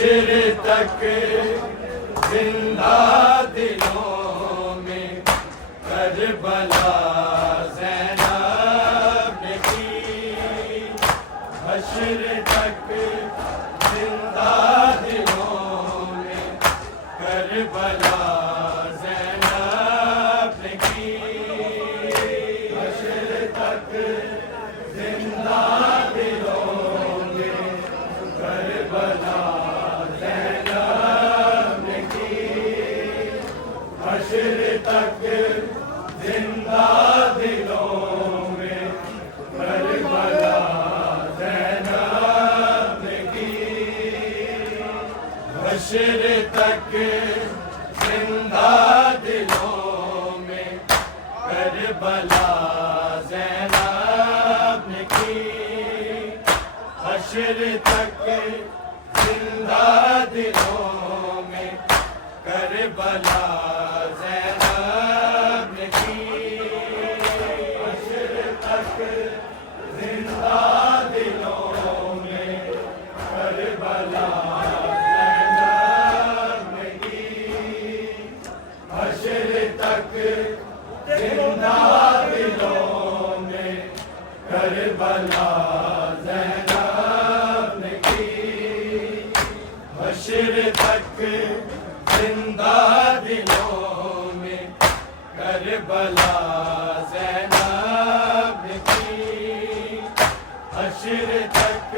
हश्र तक जिंदा दिलों में करबला ज़ैनब ने की। हश्र तक जिंदा दिलों में करबला ज़ैनब ने की। हश्र तक जिंदा दिलों में करबला ज़ैनब ने की। हश्र तक जिंदा दिलों में करबला ज़ैनब ने की। हश्र तक जिंदा दिलों में करबला ज़ैनब ने की। हश्र तक जिंदा दिलों में करबला ज़ैनब ने की। हश्र तक जिंदा दिलों में करबला ज़ैनब ने की। हश्र तक जिंदा दिलों में करबला ज़ैनब ने की। हश्र तक जिंदा दिलों में करबला ज़ैनब ने की। हश्र तक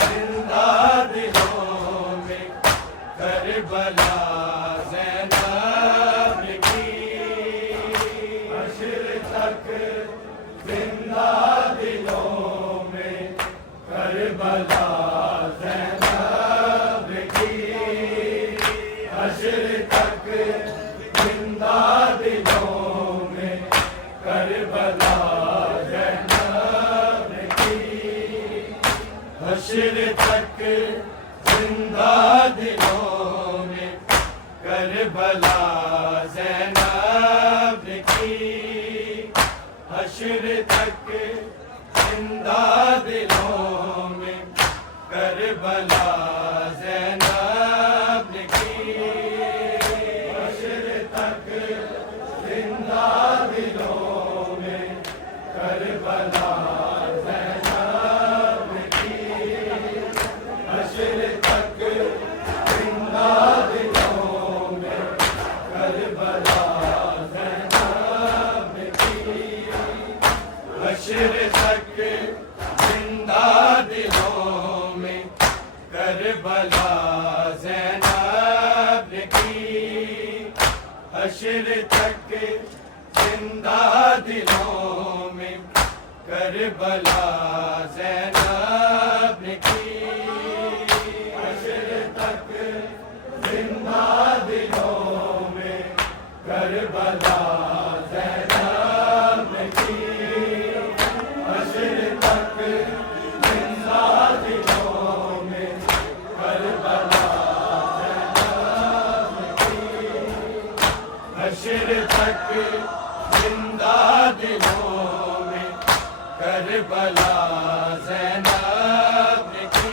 जिंदा दिलों में करबला ज़ैनब ने की। हश्र तक जिंदा दिलों में करबला ज़ैनब ने की। हश्र तक जिंदा दिलों में करबला ज़ैनब ने की। हश्र तक जिंदा दिलों में करबला ज़ैनब ने की। हश्र तक जिंदा दिलों में करबला ज़ैनब ने की। हश्र तक जिंदा दिलों में करबला ज़ैनब ने की। हश्र तक जिंदा दिलों में करबला ज़ैनब ने की। हश्र तक जिंदा दिलों में करबला ज़ैनब ने की। हश्र तक जिंदा दिलों में करबला ज़ैनब ने की। हश्र तक जिंदा दिलों में करबला ज़ैनब ने की। हश्र तक जिंदा दिलों में करबला ज़ैनब ने की। हश्र तक जिंदा दिलों में करबला ज़ैनब ने की।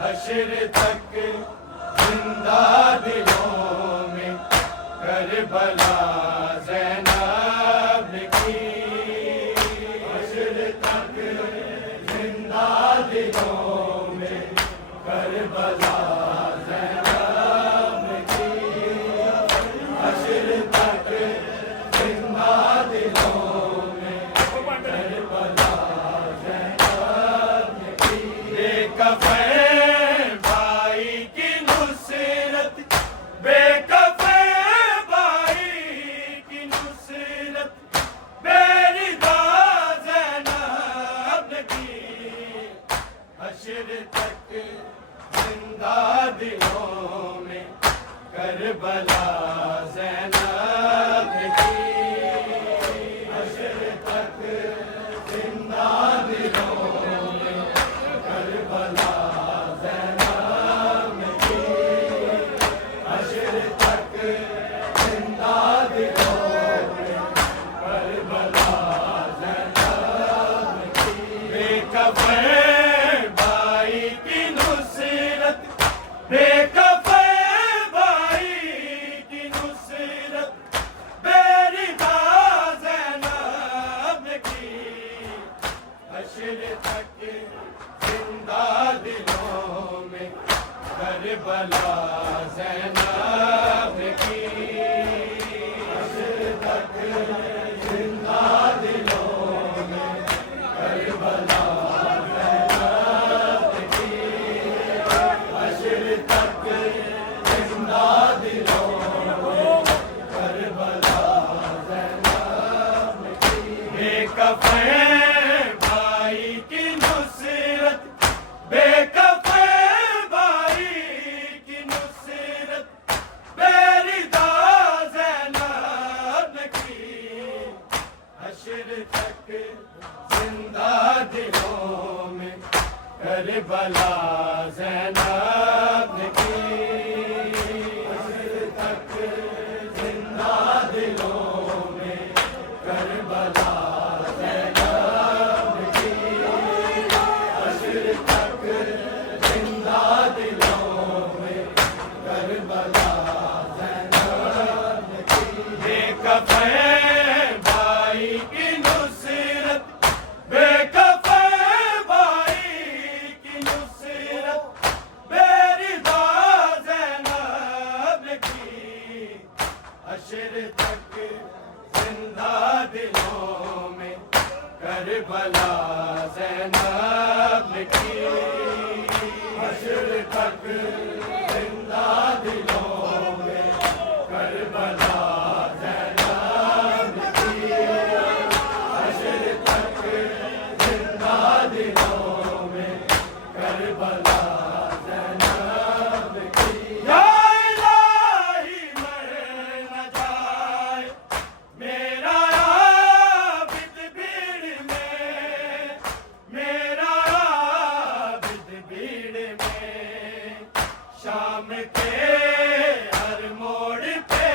हश्र तक जिंदा दिलों में करबला ज़ैनब ने की। हश्र तक जिंदा दिलों में करबला ज़ैनब ने की। हश्र तक जिंदा दिलों में करबला ज़ैनब ने की। बेकफ़न भाई की नुसरत, बेकफ़न भाई की नुसरत बेरिदा ज़ैनब ने की। हश्र तक जिंदा दिलों में करबला ज़ैनब ने की। हश्र तक जिंदा दिलों में करबला ज़ैनब ने की। हश्र तक जिंदा दिलों में करबला ज़ैनब ने की। बेकफ़न भाई की नुसरत करबला ज़ैनब की हश्र तक जिंदा दिलों में करबला ज़ैनब की हश्र तक जिंदा दिलों में करबला ज़ैनब की बेकफ़े भाई की नुसरत बेकफ़े भाई की नुसरत बेरिदा ज़ैनब की हश्र तक जिंदा दिलों में करबला ज़ैनब की हश्र तक जिंदा दिलों में करबला ज़ैनब की हश्र तक जिंदा दिलों में करबला ज़ैनब की बेकफ़े भाई की नुसरत बेकफ़े भाई की नुसरत बेरिदा ज़ैनब की हश्र तक जिंदा दिलों में करबला ज़ैनब की हश्र तक जिंदा दिलों में करबला ज़ैनब की हश्र तक जिंदा दिलों में करबला ज़ैनब की या इलाही मर न जाए मेरा आबिद भीड़ में मेरा आबिद भीड़ में शाम के हर मोड़ पे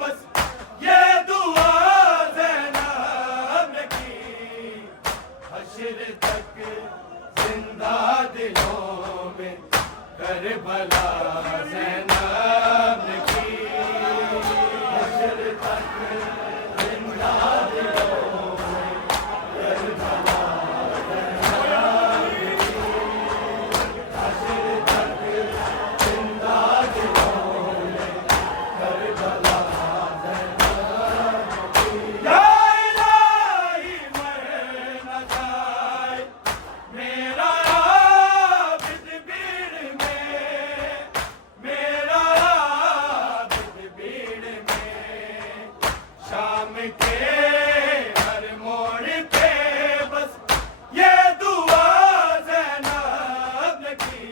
बस ये दुआ ज़ैनब की हश्र तक जिंदा दिलों में करबला ज़ैनब की हश्र तक जिंदा दिलों में करबला ज़ैनब की हश्र तक जिंदा दिलों में करबला ज़ैनब की या इलाही मर न जाए मेरा आबिद भीड़ में मेरा आबिद भीड़ में शाम के हर मोड़ पे बस ये दुआ ज़ैनब की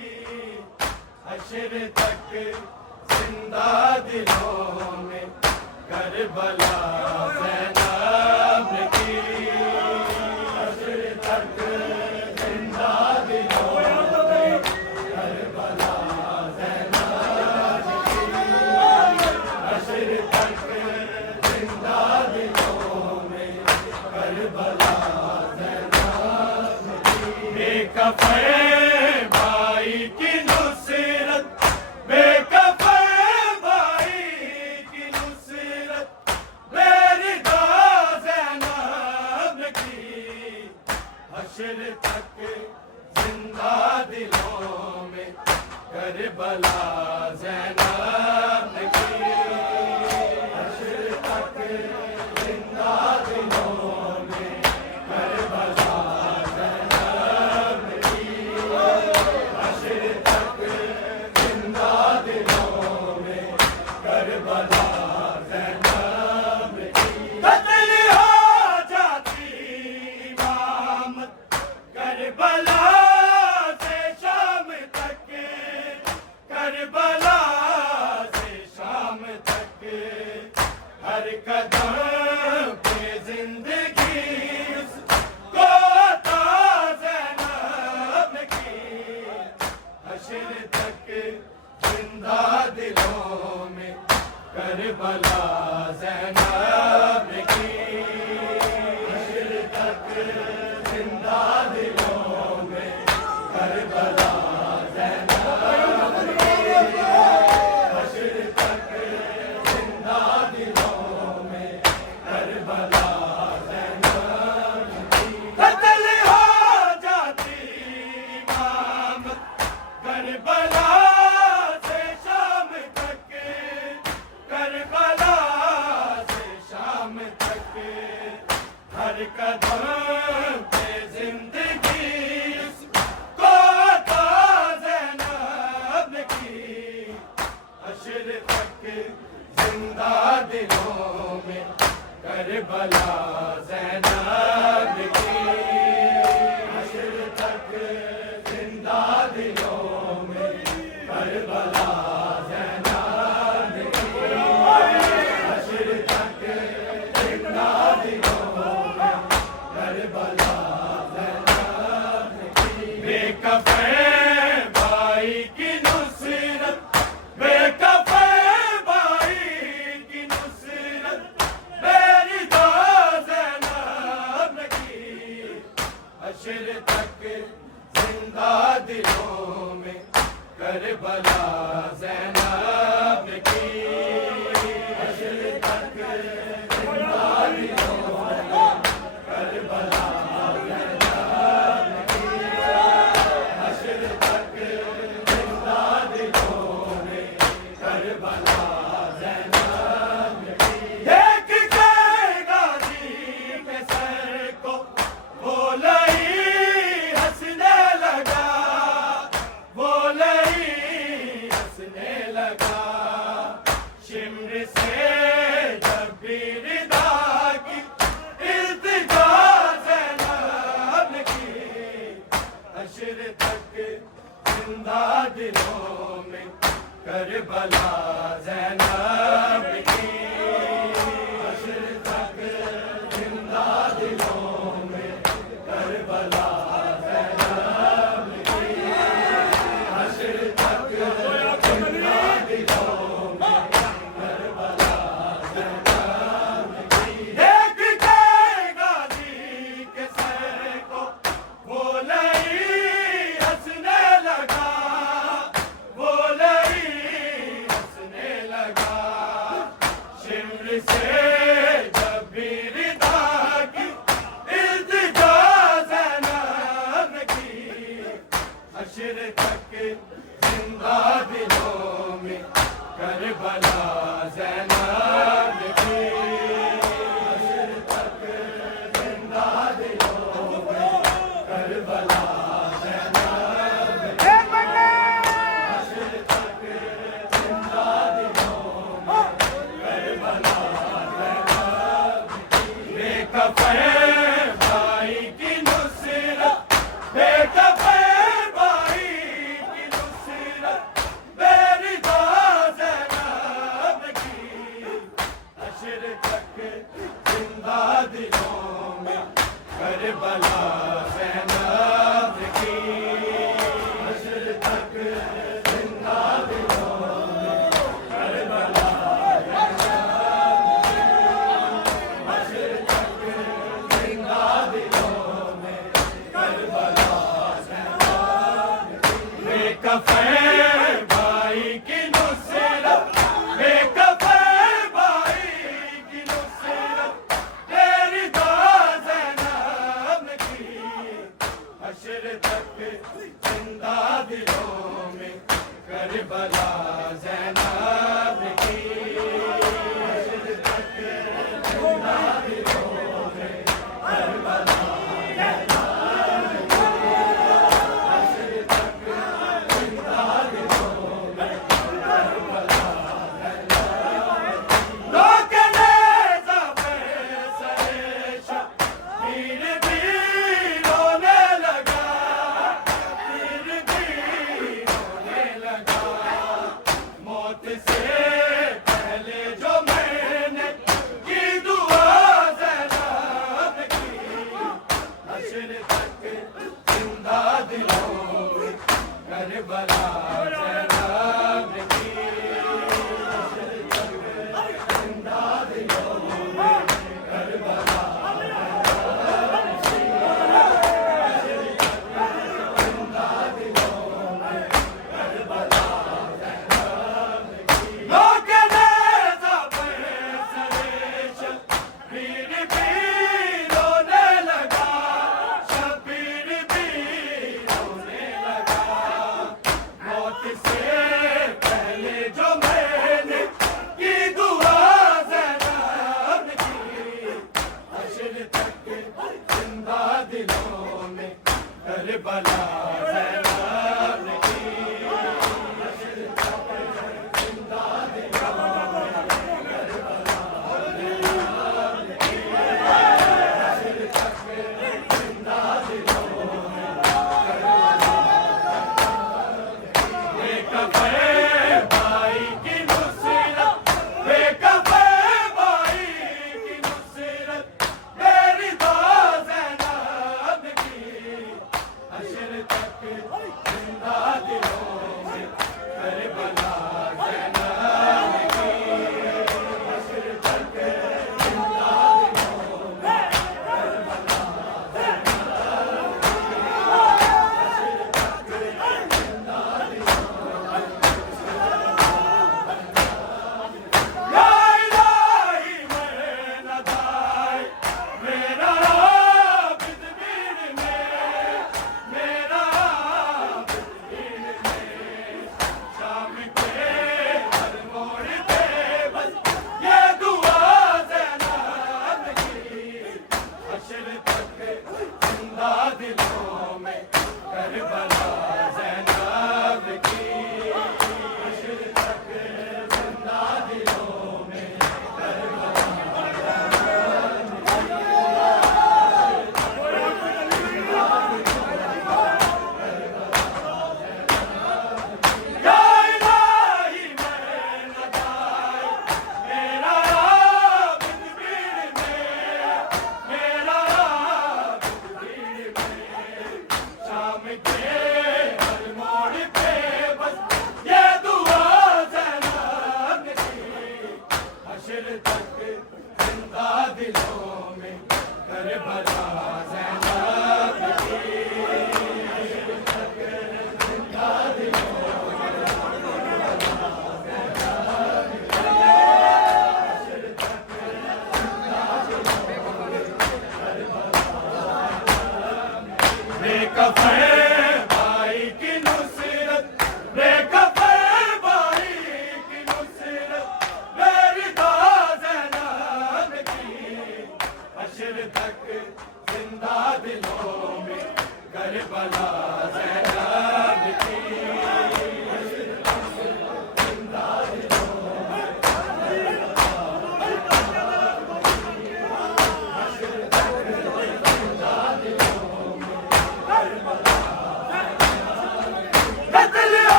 हश्र तक जिंदा दिलों में करबला ज़ैनब की हश्र तक जिंदा दिलों में करबला ज़ैनब की हश्र तक जिंदा दिलों में करबला ज़ैनब की बेकफ़े भाई की नुसरत बेकफ़े भाई की नुसरत बेरिदा ज़ैनब की हश्र तक जिंदा दिलों में करबला ज़ैनब की हश्र तक जिंदा दिलों में करबला ज़ैनब की हश्र तक जिंदा दिलों में करबला ज़ैनब की कत्ल हो जाती इमामत करबला से शाम तक करबला से शाम तक हर कदम पे जिंदगी उसको अता ज़ैनब की हश्र तक जिंदा दिलों में करबला ज़ैनब की हश्र तक जिंदा दिलों में करबला ज़ैनब की हश्र तक जिंदा दिलों में करबला ज़ैनब की कत्ल हो जाती इमामत करबला करबला ज़ैनब की हश्र तक जिंदा दिलों में करबला ज़ैनब की हश्र तक जिंदा दिलों में करबला ज़ैनब की बेकफ़े भाई की नुसरत बेकफ़े भाई की नुसरत मेरी दो ज़ैनब की हश्र तक जिंदा दिलों में करबला ज़ैनब की हश्र तक जिंदा दिलों में करबला ज़ैनब की हश्र तक जिंदा दिलों में करबला ज़ैनब की देख के गाजी के सर को वो लई हंसने लगा वो लई हंसने लगा शिम्र से जब भी रिदा की इल्तिजा ज़ैनब की हश्र तक जिंदा दिलों में करबला ज़ैनब की हश्र तक जिंदा दिलों में करबला ज़ैनब की हश्र तक जिंदा दिलों में करबला ज़ैनब की देख के गाजी के सर को वो लई हंसने लगा वो लई हंसने लगा शिम्र से जब भी रिदा की इल्तिजा ज़ैनब की हश्र तक जिंदा दिलों में करबला ज़ैनब की हश्र तक जिंदा दिलों में करबला ज़ैनब की हश्र तक जिंदा दिलों में करबला ज़ैनब की बेकफ़े भाई की नुसरत बेकफ़े भाई की नुसरत मेरी दो ज़ैनब की हश्र तक जिंदा दिलों में करबला ज़ैनब की हश्र तक जिंदा दिलों में करबला हश्र तक जिंदा दिलों में करबला बेकफ़े भाई की नुसरत बेकफ़े भाई की नुसरत तेरी दो ज़ैनब की हश्र तक जिंदा दिलों में करबला ज़ैनब की हश्र तक जिंदा दिलों में करबला करबला ज़ैनब की हश्र तक जिंदा दिलों में करबला जिंदा दिलों में करबला लोके नेज़ा पे सरे शब्बीर भी रोने लगा शब्बीर भी रोने लगा मौत से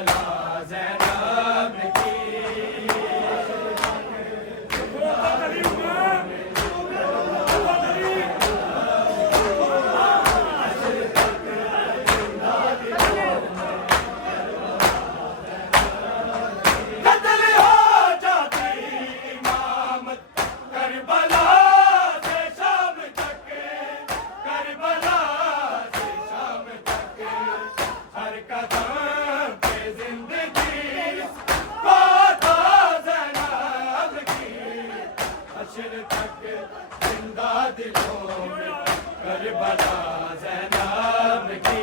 करबला ज़ैनब की। कत्ल हो जाती इमामत करबला से शाम तक, करबला से शाम तक, हर कदम पे जिंदगी को था ज़ैनब की। हश्र तक जिंदा दिलों में करबला ज़ैनब की।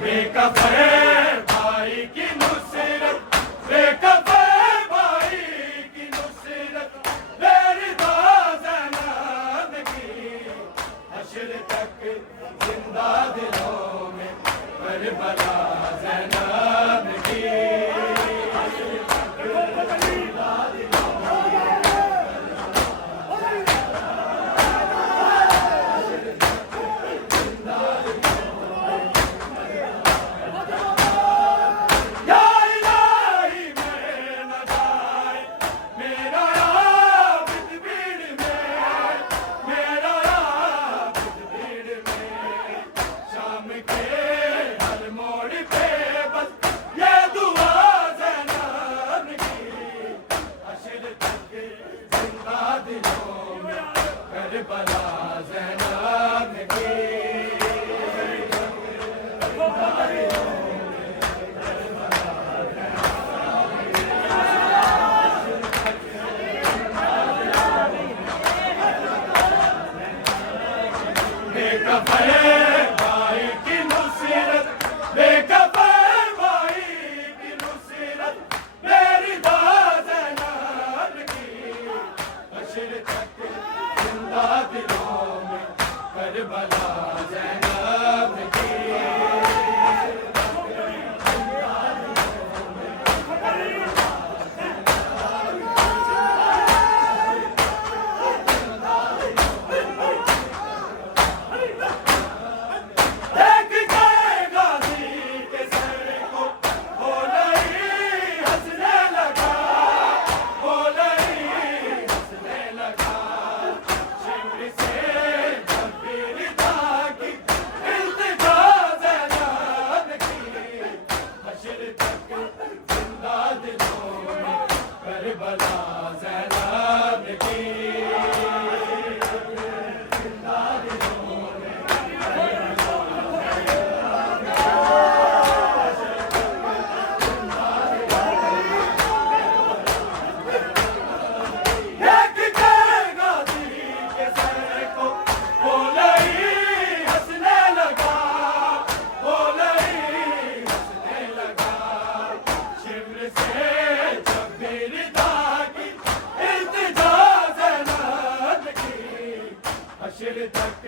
बेकफर भाई की नुसरत, बेकफर भाई की नुसरत, बेरिदा ज़ैनब की। हश्र तक जिंदा दिलों में करबला ज़ैनब की। या इलाही मैं न जाए मेरा आबिद भीड़ में, मेरा आबिद भीड़ में। शाम के हर मोड़ पे बस ये दुआ ज़ैनब की। हश्र तक जिंदा दिलों में करबला ज़ैनब की। बेकफर भाई की नुसरत, बेकफर भाई की नुसरत, बेरिदा ज़ैनब की। हश्र तक जिंदा दिलों में करबला ज़ैनब की। देख के गाज़ी के सर को होलई हंसने लगा, होलई हंसने लगा। शिमर से शब्बीर ताकि इल्तिजा ज़ैनब की। हश्र तक जिंदा दिलों में करबला ज़ैनब की। देख के गाज़ी के सर को होलई हंसने लगा, होलई हंसने लगा। शिमर से शब्बीर ताकि इल्तिजा ज़ैनब की। हश्र तक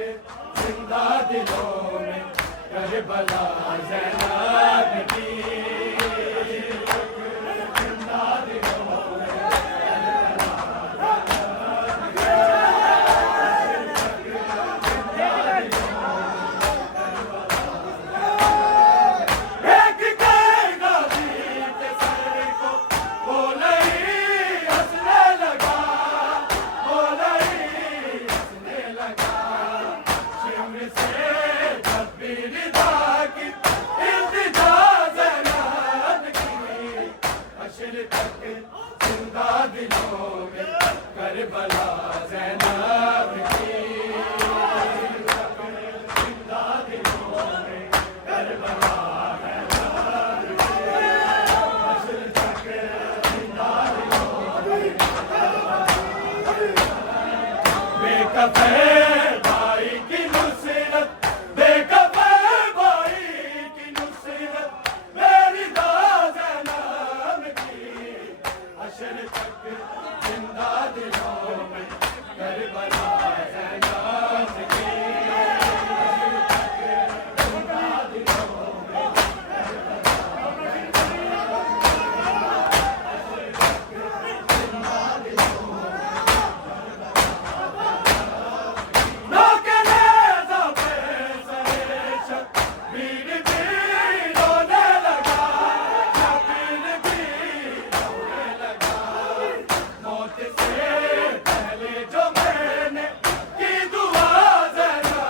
जिंदा दिलों में करबला ज़ैनब की। जिंदा दिलों में